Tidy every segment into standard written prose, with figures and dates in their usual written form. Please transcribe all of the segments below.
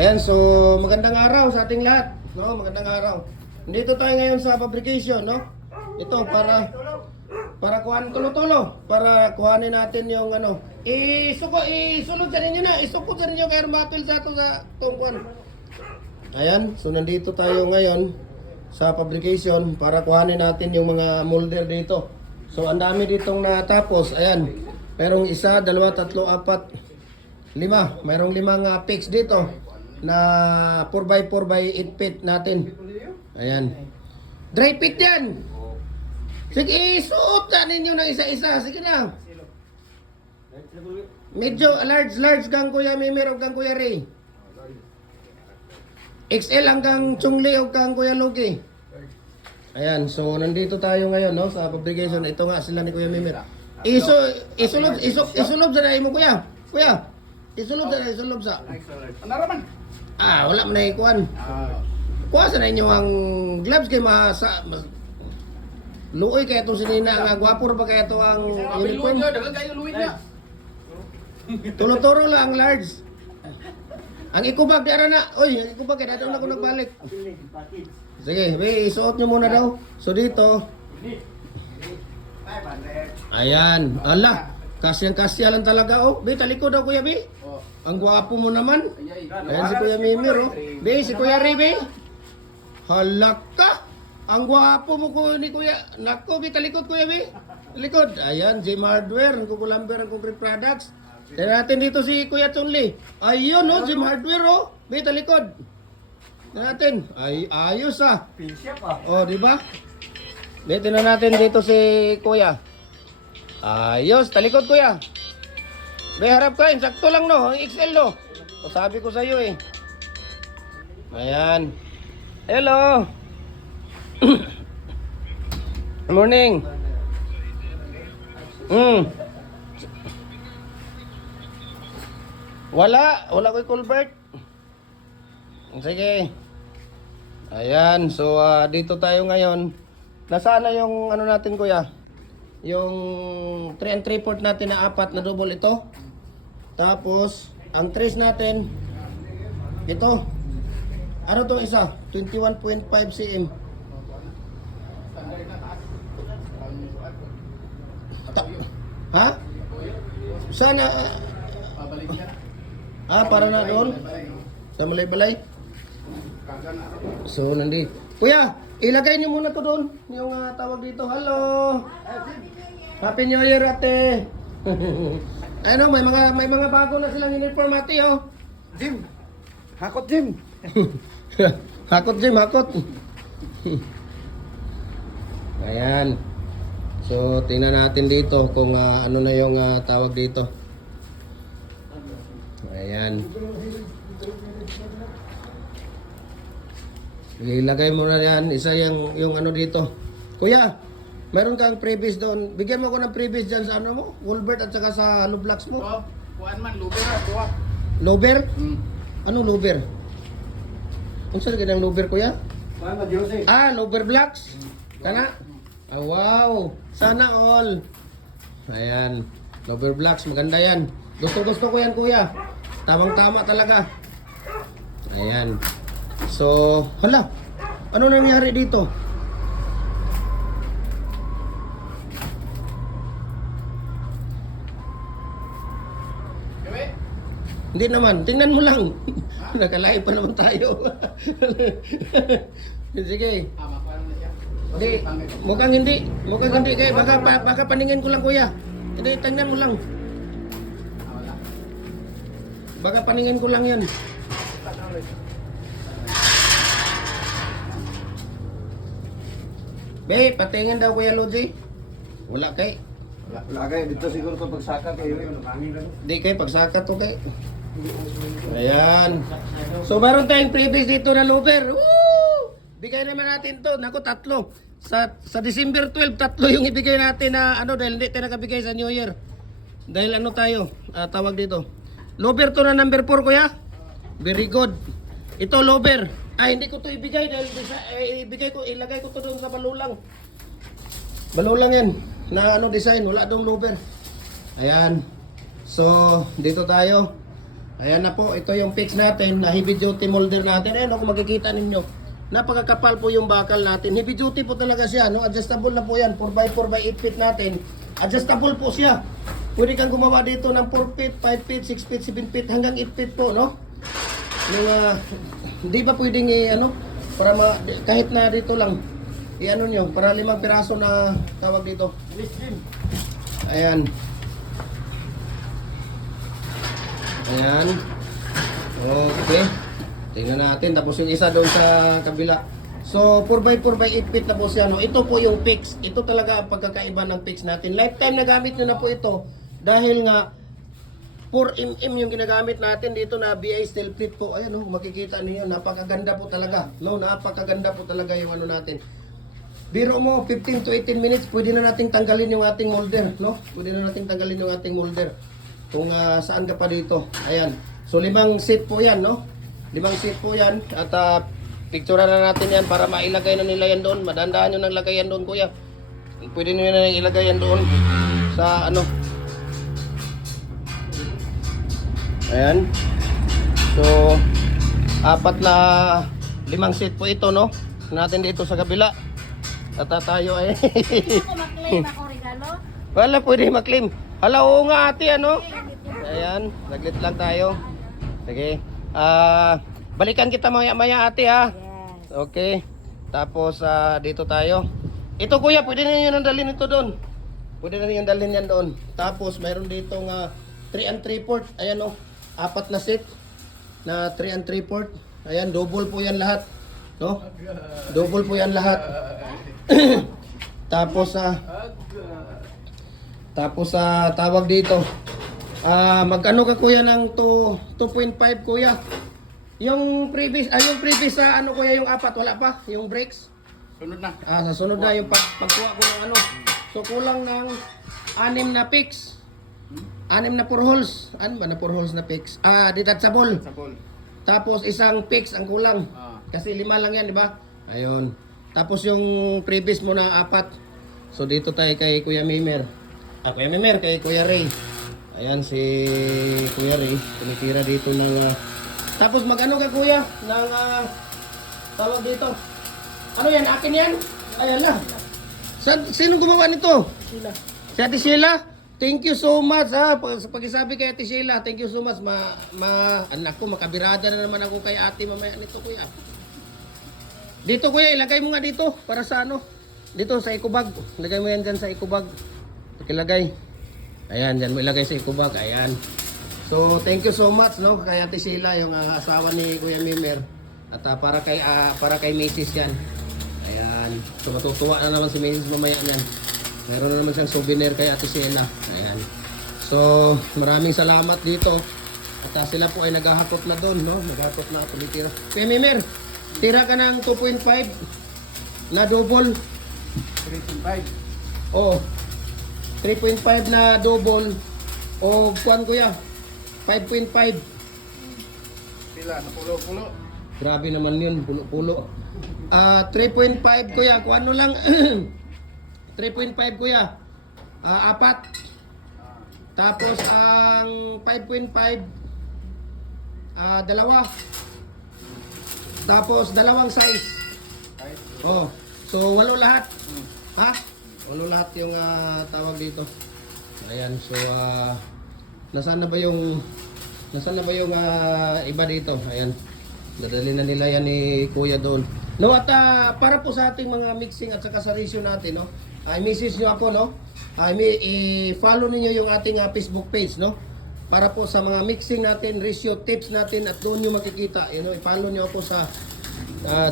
Ayan, so magandang araw sa ating lahat. No, magandang araw. Dito tayo ngayon sa fabrication, no? Ito para kuhanin tulo-tulo, para kuhanin natin yung ano. Isulod sa ninyo na, isukod sa ninyo kaya mapil sa ato sa tungkuan. Ayan, so nandito tayo ngayon sa fabrication para kuhanin natin yung mga molder dito. So ang dami ditong natapos. Ayan, merong isa, dalawa, tatlo, apat, lima. Merong limang picks dito na 4x4 by 8 feet natin. Ayan. Dry fit yan. Sige, isuot na ninyo ng isa-isa. Sige na. Medyo large gang Kuya Mimir o gang Kuya Ray. XL hanggang Chungli o gang Kuya Lugi. Ayan, so nandito tayo ngayon, no, sa fabrication. Ito nga sila ni Kuya Mimir. Isulog sa dahil mo, Kuya. Kuya, isulog sa. Ano raman? Wala man na ikuan. Kuha sa na inyo ang gloves kay luoy kaya itong sinina nga gwapor pa kaya ito ang uniform. Dagan kayo luwid na. Tulo-turo lang large. Ang ikubag di ara na. Oy, ang ikubag kaya dito na ako nagbalik. Sige, isuot nyo muna daw. So dito. Ayan. Ala, kasyang-kasya lang talaga. Oh, Bi, talikod daw Kuya Bi. Ang gwapo mo naman. Ayan si Kuya Mimir, oh. Bi, si Kuya Ray, Bi. Halaka. Ang gwapo mo ko ni Kuya. Nako, Bi, talikod Kuya Bi. Talikod. Ayan, Jim Hardware, ang kukulamber, ang concrete products. Tignan natin dito si Kuya Chunli. Ayun, oh, Jim Hardware, oh. Bi, talikod. Tignan natin. Ay, ayos, ah. Oh, di ba? Bi, tignan natin dito si Kuya. Ayos, talikod Kuya. Be, harap ka, sakto lang no, ang XL no. O sabi ko sa iyo eh. Ayan. Hello. Morning. Wala ko'y culvert. Sige. Ayan, so dito tayo ngayon. Nasaan na yung ano natin Kuya? Yung 3 and 3/4 natin na apat na double ito. Tapos, ang trace natin, ito. Ano itong isa? 21.5 cm. Ha? Sana, para na doon? Sa malay-balay? So, nandito. Kuya, ilagay niyo muna to doon. Yung tawag dito. Hello! Happy New Year, ate! Ano, may mga bago na silang uniform ate, oh. Jim. Hakot Jim. Hakot Jim, hakot. Ayan. So, tingnan natin dito kung ano na yung tawag dito. Ayan. Ilagay mo na yan. Isa yung ano dito. Kuya, meron kang previous doon. Bigyan mo ako ng previous dyan sa ano mo? Wolbert at saka sa hollow blocks mo. Kuan man luber na tuwa. Lover? Anong lover? Kung saan ka ng lover Kuya? Kuan man Jose. Lover blocks? Kana? Wow! Sana all! Ayan. Lover blocks. Maganda yan. Gusto ko yan Kuya. Tamang-tama talaga. Ayan. So, hala. Ano nangyari dito? Hindi naman, tingnan mo lang. Nakalain pa naman tayo. Sige. Hindi, mukhang hindi kaya baka paningin ko lang Kuya. Hindi, tingnan mo lang. Baka paningin ko lang yan. Be, patingin daw Kuya Luigi. Wala kay. Wala kay dito siguro to pagsaka kay Hindi kay pagsaka to kay. Ayan. So meron tayong previous dito na lover. Woo! Bigay naman natin to. Naku, tatlo. Sa December 12, tatlo yung ibigay natin na ano dahil hindi tayo nakabigay sa New Year. Dahil ano tayo, tawag dito. Lover to na number 4 Kuya. Very good. Ito lover. Hindi ko to ibigay dahil ilagay ko to doon sa balulang. Balulang yan. Na ano design, wala dong lover. Ayan. So, dito tayo. Ayan na po, ito yung fix natin na heavy duty molder natin. Ayan, kung makikita ninyo, napakakapal po yung bakal natin. Heavy duty po talaga siya, no? Adjustable na po yan, 4x4 by 8 feet natin. Adjustable po siya. Pwede kang gumawa dito ng 4 feet, 5 feet, 6 feet, 7 feet, hanggang 8 feet po, no? Yung, di ba pwedeng para kahit na dito lang, i-ano nyo, para 5 piraso na tawag dito. Ayan. Ayan. Okay. Tingnan natin. Tapos yung isa doon sa kabila. So, 4x4 by 8 feet na po siya. No? Ito po yung fix. Ito talaga ang pagkakaiba ng fix natin. Lifetime na gamit nyo na po ito. Dahil nga, 4mm yung ginagamit natin dito na BI steel plate po. Ayan, oh, makikita niyo, napakaganda po talaga. No, napakaganda po talaga yung ano natin. Biro mo, 15 to 18 minutes, pwede na nating tanggalin yung ating molder, no? Pwede na nating tanggalin yung ating molder. Kung saan ka pa dito. Ayan. So, 5 seat po yan, no? 5 seat po yan. At picturean na natin yan para mailagay na nila yan doon. Madandaan nyo nang lagay yan doon, kuya. Pwede nyo na ilagay yan doon sa ano. Ayan. So, 4 na 5 seat po ito, no? Natin dito sa kabila. At tayo ay Ako maklaim ako regalo. wala pwede maklim. Hala, oo nga ate, ano? Ayan, naglit lang tayo. Sige. Balikan kita maya ate ha. Yes. Okay. Tapos dito tayo. Ito kuya, pwede na nyo nang dalhin ito doon. Pwede na nyo dalhin yan doon. Tapos mayroon dito nga 3 and 3/4. Ayan o. 4 na set na 3 and 3/4. Ayan, double po yan lahat. No? Double po yan lahat. Tapos tawag dito. Magkano ka kuya ng 2.5 kuya? Yung previous sa ano kuya yung 4 wala pa, yung brakes. Sunod na. Sa sunod na yung pagkuha ko ng ano. So kulang ng 6 na picks. 6 na 4 holes. Ano ba na 4 holes na picks? Detachable. Sabol. Tapos isang picks ang kulang. Kasi 5 lang yan, di ba? Ayun. Tapos yung previous mo na 4. So dito tayo kay Kuya Mimer. Kuya Mimer, kay Kuya Ray. Ayan si Kuya Ray. Tumitira dito ng... Tapos magano ka kuya? Ng... tawag dito. Ano yan? Akin yan? Ayan lang. Sino gumawa nito? Sila. Si Ate Sheila? Thank you so much ha. Pag-isabi kay Ate Sheila, thank you so much. Anak ko, makabirada na naman ako kay ate mamaya nito kuya. Dito kuya, ilagay mo nga dito para sa ano. Dito sa ikubag. Ilagay mo yan dyan sa ikubag. Pakilagay. Ayan, dyan mo ilagay sa ikubag. Ayan. So, thank you so much no kay Ate Sheila, yung asawa ni Kuya Mimer. At para kay Mrs. yan. Ayan. So, matutuwa na naman si Mrs. mamaya yan. Meron na naman siyang souvenir kay Ate Sheila. Ayan. So, maraming salamat dito. At sila po ay naghahakot na doon, no? Naghahakot na tumitira. Kuya Mimer, tira ka ng 2.5 na double. 3.5. Oh. 3.5 na double. O kuan kuya. 5.5. Sila, napulo-pulo. Grabe naman yun, pulo-pulo. 3.5 kuya, kuan no lang. 3.5 kuya. 4. Tapos ang 5.5 dalawa. Tapos dalawang size. Oh. So 8 lahat. Ha? 8 lahat yung tawag dito. Ayan, so nasaan na ba yung iba dito? Ayan. Dadali na nila yan ni Kuya doon. No, at para po sa ating mga mixing at saka sa ratio natin, no? I-message nyo ako, no? I-follow niyo yung ating Facebook page, no? Para po sa mga mixing natin, ratio tips natin at doon nyo makikita. You know, i-follow nyo ako sa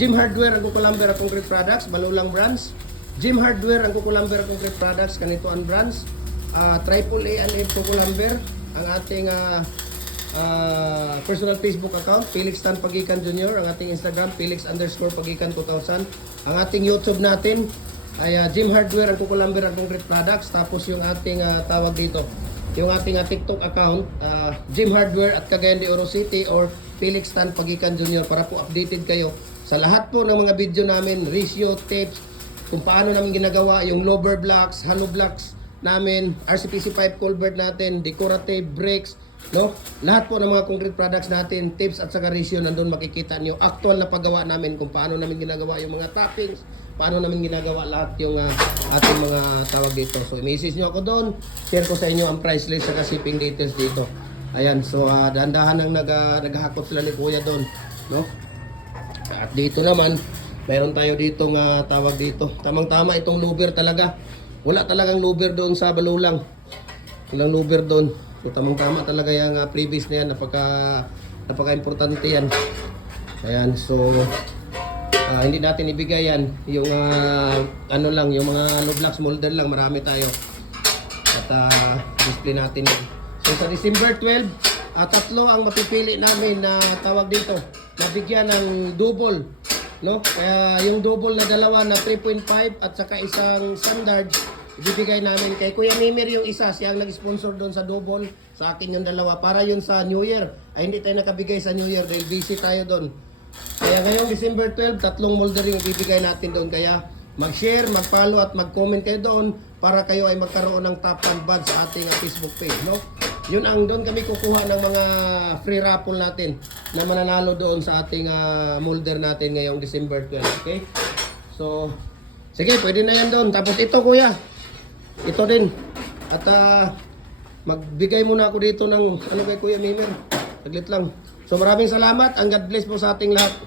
Gym Hardware, ang Kukulamber Concrete Products, Balulang Brands. Gym Hardware, ang Kukulamber Concrete Products, Kanituan Brands. AAA and Kukulamber, ang ating personal Facebook account, Felix Tan Pagikan Jr. Ang ating Instagram, Felix_Pagikan 2000. Ang ating YouTube natin ay Gym Hardware, ang Kukulamber, ang Concrete Products. Tapos yung ating tawag dito, yung ating TikTok account, Gym Hardware at Cagayan de Oro City or Felix Tan Pagikan Jr. para po updated kayo sa lahat po ng mga video namin, ratio, tips, kung paano namin ginagawa yung lower blocks, hollow blocks namin, RCPC 5 culvert natin, decorative bricks, No? Lahat po ng mga concrete products natin, tips at saka ratio, nandun makikita nyo actual na paggawa namin kung paano namin ginagawa yung mga toppings, paano namin ginagawa lahat yung ating mga tawag dito. So, i-message nyo ako doon, share ko sa inyo ang price list saka shipping details dito. Ayan, so dahan-dahan nang naghahakot sila ni Kuya doon, no? At dito naman, mayroon tayo dito nga tawag dito. Tamang-tama itong louver talaga. Wala talagang louver doon sa Balulang. Walang louver doon. So tamang-tama talaga yung previous na yan. Napaka-importante yan. Ayan, so hindi natin ibigay yan. Yung ano lang, yung mga low blocks molder lang, marami tayo. At display natin yan. So sa December 12, tatlo ang mapipili namin na tawag dito. Nabigyan ng double. No? Kaya yung double na dalawa na 3.5 at saka isang standard, ibibigay namin kay Kuya Mimir yung isa, siya ang nag-sponsor doon sa double, sa akin yung dalawa, para yun sa New Year. Ay hindi tayo nakabigay sa New Year dahil busy tayo doon. Kaya ngayong December 12, tatlong molder yung ibibigay natin doon. Kaya mag-share, mag-follow at mag-comment kayo doon para kayo ay magkaroon ng top 1 badge sa ating Facebook page. No? Yun ang doon kami kukuha ng mga free raffle natin na mananalo doon sa ating molder natin ngayong December 12. Okay? So, sige, pwede na yan doon. Tapos ito kuya, ito din. At magbigay muna ako dito ng ano kay Kuya Mimir. Saglit lang. So maraming salamat. Ang God bless po sa ating lahat.